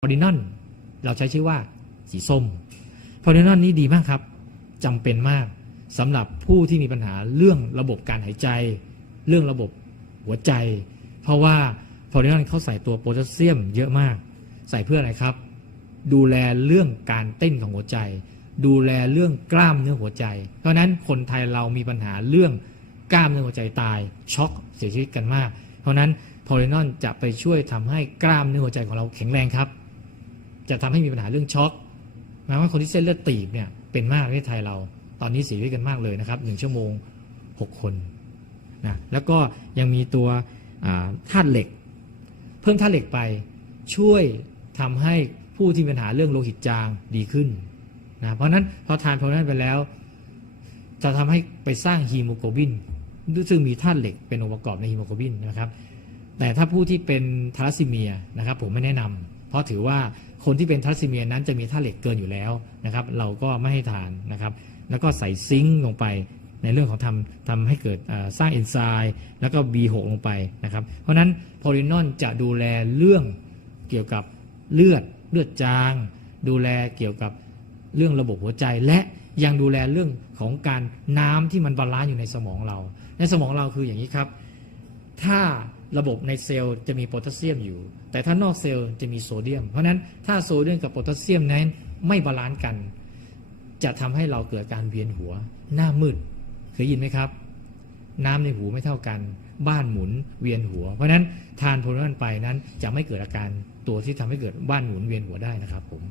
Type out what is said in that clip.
พอลินอนเราใช้ชื่อว่าสีส้มพอลินอนนี้ดีมากครับจำเป็นมากสำหรับผู้ที่มีปัญหาเรื่องระบบการหายใจ เรื่องระบบหัวใจ เพราะว่าพอลินอนเขาใส่ตัวโพแทสเซียมเยอะมาก ใส่เพื่ออะไรครับ ดูแลเรื่องการเต้นของหัวใจ ดูแลเรื่องกล้ามเนื้อหัวใจ เพราะนั้นคนไทยเรามีปัญหาเรื่องกล้ามเนื้อหัวใจตายช็อกเสียชีวิตกันมาก เพราะนั้นพอลินอนจะไปช่วยทำให้กล้ามเนื้อหัวใจของเราแข็งแรงครับจะทำให้มีปัญหาเรื่องช็อกแม้ว่าคนที่เส้นเลือดตีบเนี่ยเป็นมากในไทยเราตอนนี้เสียชีวิตกันมากเลยนะครับหนึ่งชั่วโมง 6 คนนะแล้วก็ยังมีตัวธาตุเหล็ก เพิ่มธาตุเหล็กไปช่วยทำให้ผู้ที่มีปัญหาเรื่องโลหิตจางดีขึ้นนะเพราะนั้นพอทานพวกนั้นไปแล้ว จะทำให้ไปสร้างฮีโมโกลบิน ซึ่งมีธาตุเหล็กเป็นองค์ประกอบในฮีโมโกลบินนะครับ แต่ถ้าผู้ที่เป็นทารัสซีเมียนะครับผมไม่แนะนำเพราะถือว่าคนที่เป็นทัสซีเมียนั้นจะมีธาตุเหล็กเกินอยู่แล้วนะครับ เราก็ไม่ให้ทานนะครับ แล้วก็ใส่ซิงค์ลงไปในเรื่องของทำทำให้เกิดสร้างเอนไซม์แล้วก็ B6 ลงไปนะครับเพราะนั้นโพลินอนจะดูแลเรื่องเกี่ยวกับเลือดเลือดจางดูแลเกี่ยวกับเรื่องระบบหัวใจและยังดูแลเรื่องของการน้ำที่มันบาลานซ์อยู่ในสมองเรา ในสมองเราคืออย่างนี้ครับ ถ้าระบบในเซลล์จะมีโพแทสเซียมอยู่ แต่ถ้านอกเซลล์จะมีโซเดียม เพราะนั้นถ้าโซเดียมกับโพแทสเซียมนั้นไม่บาลานซ์กัน จะทำให้เราเกิดการเวียนหัวหน้ามืด เคยยินไหมครับ น้ำในหูไม่เท่ากันบ้านหมุนเวียนหัว เพราะนั้นทานโพแทสเซียมไปนั้น จะไม่เกิดอาการตัวที่ทำให้เกิดบ้านหมุนเวียนหัวได้นะครับผม